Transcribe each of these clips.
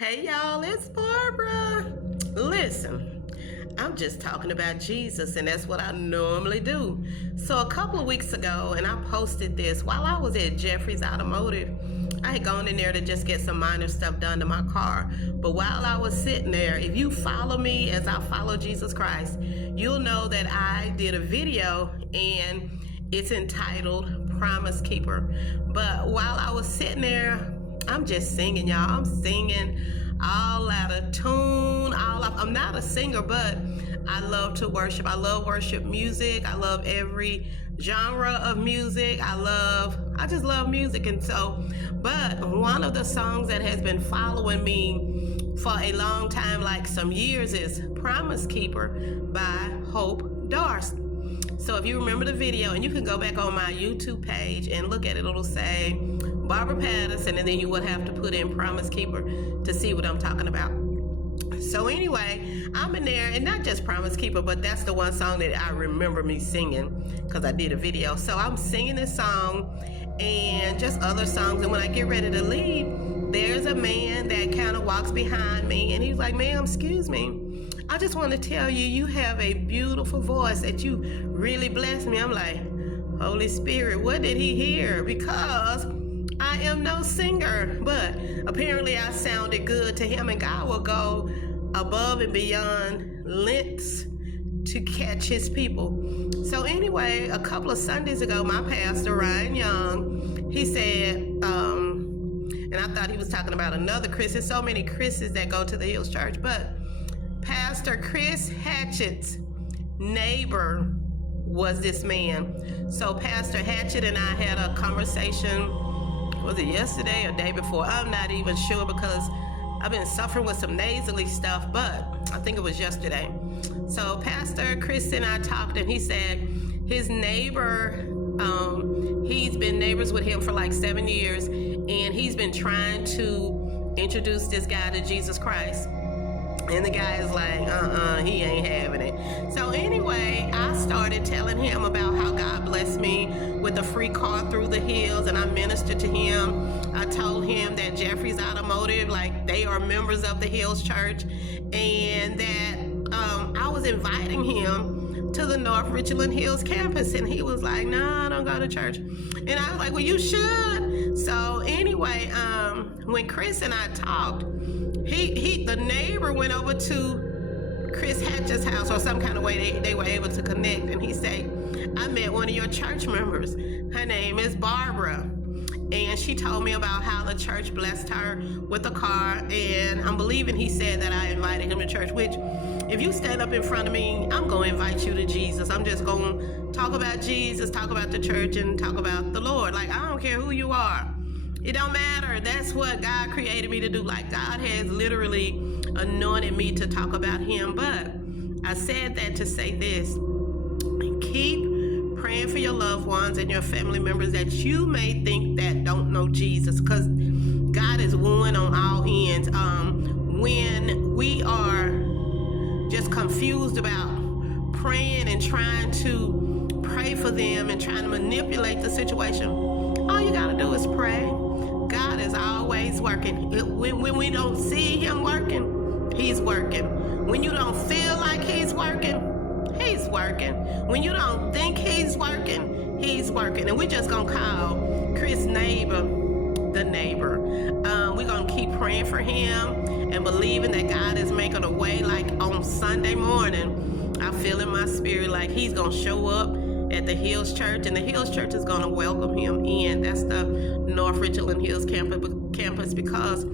Hey y'all, it's Barbara. Listen, I'm just talking about Jesus, and that's what I normally do. So, a couple of weeks ago, and I posted this while I was at Jeffrey's Automotive. I had gone in there to just get some minor stuff done to my car. But while I was sitting there, if you follow me as I follow Jesus Christ, you'll know that I did a video and it's entitled Promise Keeper. But while I was sitting there, I'm just singing, y'all. I'm singing all out of tune. I'm not a singer, but I love to worship. I love worship music. I love every genre of music. I just love music. But one of the songs that has been following me for a long time, like some years, is Promise Keeper by Hope Darst. So if you remember the video, and you can go back on my YouTube page and look at it, it'll say Barbara Patterson, and then you would have to put in Promise Keeper to see what I'm talking about. So anyway, I'm in there, and not just Promise Keeper, but that's the one song that I remember me singing because I did a video. So I'm singing this song and just other songs, and when I get ready to leave, there's a man that kind of walks behind me, and he's like, "Ma'am, excuse me. I just want to tell you, you have a beautiful voice that you really blessed me." I'm like, Holy Spirit, what did he hear? Because I am no singer, but apparently I sounded good to him, and God will go above and beyond lengths to catch his people. So anyway, a couple of Sundays ago, my pastor, Ryan Young, he said, and I thought he was talking about another Chris. There's so many Chris's that go to the Hills Church, but Pastor Chris Hatchett's neighbor was this man. So Pastor Hatchett and I had a conversation, was it yesterday or day before? I'm not even sure because I've been suffering with some nasally stuff, but I think it was yesterday. So Pastor Chris and I talked, and he said his neighbor, he's been neighbors with him for like 7 years, and he's been trying to introduce this guy to Jesus Christ. And the guy is like, he ain't having it. So anyway, I started telling him about how God blessed me with a free car through the hills, and I ministered to him. I told him that Jeffrey's Automotive, like, they are members of the Hills Church, and that I was inviting him to the North Richland Hills campus, and he was like, "No, I don't go to church." And I was like, "Well, you should." So anyway, when Chris and I talked, the neighbor went over to Chris Hatchett's house, or some kind of way they were able to connect, and he said, "I met one of your church members. Her name is Barbara, and she told me about how the church blessed her with a car, and I'm believing he said that I invited him to church," which, if you stand up in front of me, I'm going to invite you to Jesus. I'm just going to talk about Jesus, talk about the church, and talk about the Lord. Like, I don't care who you are. It don't matter. That's what God created me to do. Like, God has literally anointed me to talk about him. But I said that to say this: keep praying for your loved ones and your family members that you may think that don't know Jesus, because God is wooing on all ends. When we are just confused about praying and trying to pray for them and trying to manipulate the situation, all you gotta do is pray. God is always working. When we don't see him working, he's working. When you don't feel like he's working, he's working. When you don't think he's working, he's working. And we're just gonna call Chris' neighbor the neighbor. We're gonna keep praying for him and believing that God is making a way. Like on Sunday morning, I feel in my spirit like he's gonna show up at the Hills Church, and the Hills Church is going to welcome him in. That's the North Richland Hills campus, because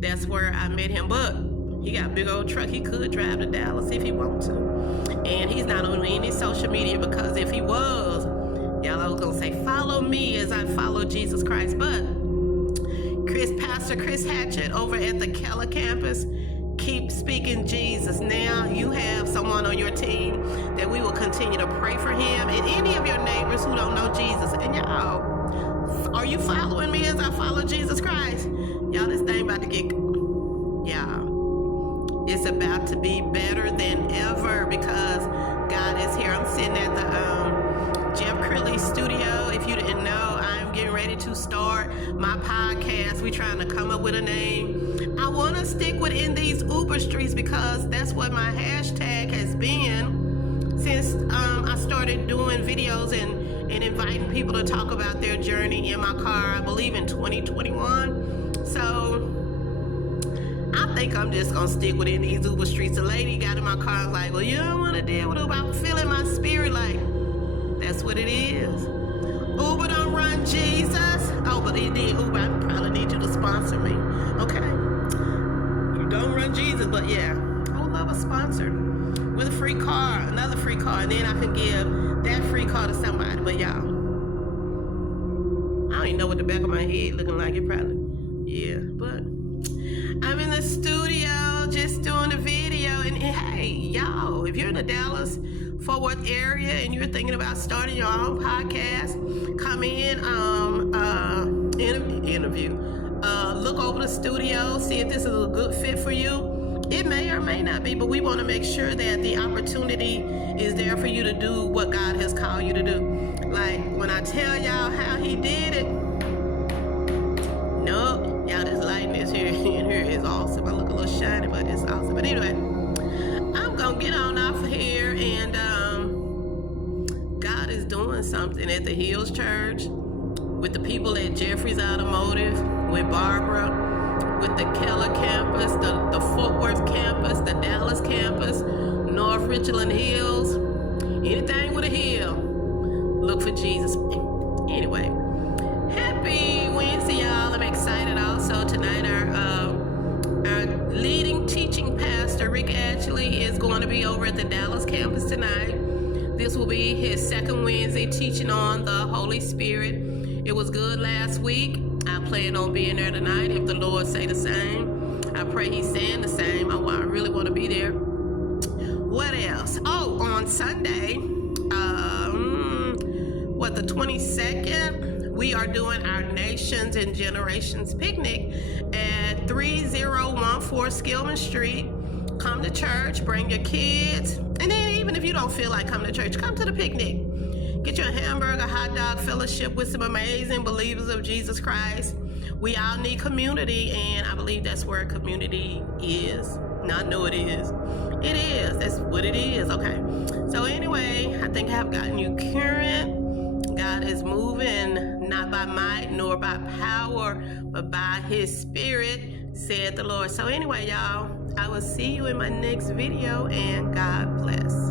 that's where I met him. But he got a big old truck. He could drive to Dallas if he wanted to. And he's not on any social media, because if he was, y'all, I was going to say, follow me as I follow Jesus Christ. But Pastor Chris Hatchett over at the Keller campus, keep speaking Jesus. Now you have someone on your team that we will continue to pray for him, and any of your neighbors who don't know Jesus. And y'all, are you following me as I follow Jesus Christ? Y'all, this thing about to get, y'all, it's about to be better than ever, because God is here. I'm sitting at the Jeff Crilly studio. If you didn't know, I'm getting ready to start my podcast. We're trying to come up with a name. I want to stick within these Uber streets because that's what my hashtag has been since I started doing videos and inviting people to talk about their journey in my car, I believe in 2021. So I think I'm just gonna stick within these Uber streets. The lady got in my car and was like, well, you don't want to deal with Uber. I'm feeling my spirit like that's what it is. Uber don't run Jesus. Oh, but then Uber, I probably need you to sponsor me. Okay. You don't run Jesus, but yeah. I would love a sponsor with a free car, another free car, and then I can give that free car to somebody. But y'all, I don't even know what the back of my head looking like. It probably, yeah, but I'm in the studio just doing a video. And hey, y'all, if you're in the Dallas Fort Worth area and you're thinking about starting your own podcast, come in, interview. Look over the studio, see if this is a good fit for you. It may or may not be, but we want to make sure that the opportunity is there for you to do what God has called you to do. Like when I tell y'all how he did it, nope, y'all, this lighting is here in here is awesome. I look a little shiny, but it's awesome. But anyway, I'm gonna get on off of here, and God is doing something at the Hills Church, with the people at Jeffries Automotive, with Barbara, with the Keller campus, the Fort Worth campus, the Dallas campus, North Richland Hills, anything with a hill, look for Jesus. Anyway, happy Wednesday, y'all. I'm excited also. Tonight, our leading teaching pastor, Rick Ashley, is going to be over at the Dallas campus tonight. This will be his second Wednesday teaching on the Holy Spirit. It was good last week. I plan on being there tonight if the Lord say the same. I pray he's saying the same. I really want to be there. What else? Oh, on Sunday, the 22nd, we are doing our Nations and Generations picnic at 3014 Skillman Street. Come to church, bring your kids, and then even if you don't feel like coming to church, come to the picnic. Get your hamburger, hot dog, fellowship with some amazing believers of Jesus Christ. We all need community, and I believe that's where community is. I know it is. It is. That's what it is. Okay. So anyway, I think I have gotten you current. God is moving, not by might nor by power, but by his spirit, said the Lord. So anyway, y'all, I will see you in my next video, and God bless.